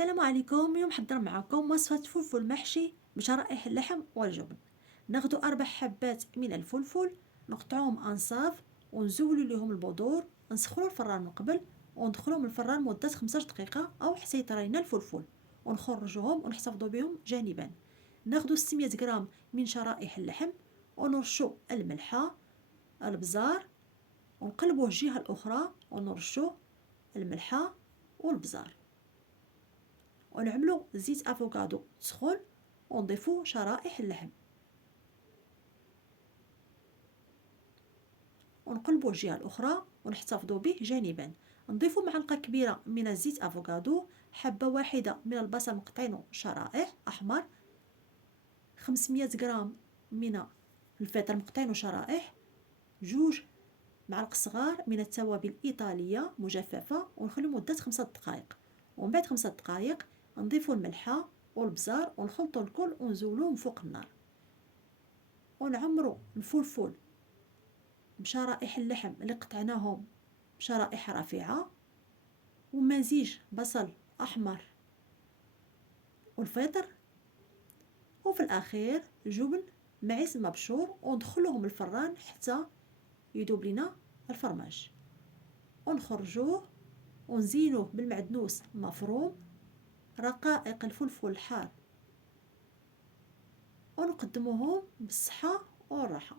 السلام عليكم. اليوم حضر معكم وصفة فلفل محشي بشرائح اللحم والجبن. ناخذ 4 حبات من الفلفل، نقطعوهم انصاف ونزولوا لهم البذور، نسخنوا الفران من قبل وندخلوهم الفران مدة 15 دقيقة أو حتى يطرينا الفلفل، ونخرجوهم ونحتفظوا بهم جانبا. ناخذ 600 غرام من شرائح اللحم ونرشو الملحة البزار، ونقلبوه الجهة الأخرى ونرشو الملحة والبزار، ونعملو زيت افوكادو سخون ونضيفو شرائح اللحم ونقلبوه الجهه الاخرى ونحتفظوا به جانبا. نضيفو معلقه كبيره من زيت افوكادو، حبه واحده من البصل مقطعينه شرائح احمر، 500 غرام من الفلفل مقطعينه شرائح، 2 معالق صغار من التوابل الايطاليه مجففه، ونخليو مده 5 دقائق. ومن بعد 5 دقائق نضيفو الملحه والبزار ونخلطوا الكل ونزولوه من فوق النار، ونعمروا الفلفل بشرائح اللحم اللي قطعناهم بشرائح رفيعه، ومزيج بصل احمر والفلفل، وفي الاخير جبن معيس مبشور، وندخلوهم الفران حتى يذوب لنا الفرماج، ونخرجوه ونزينوه بالمعدنوس مفروم، رقائق الفلفل الحار، ونقدموهم بالصحة والراحة.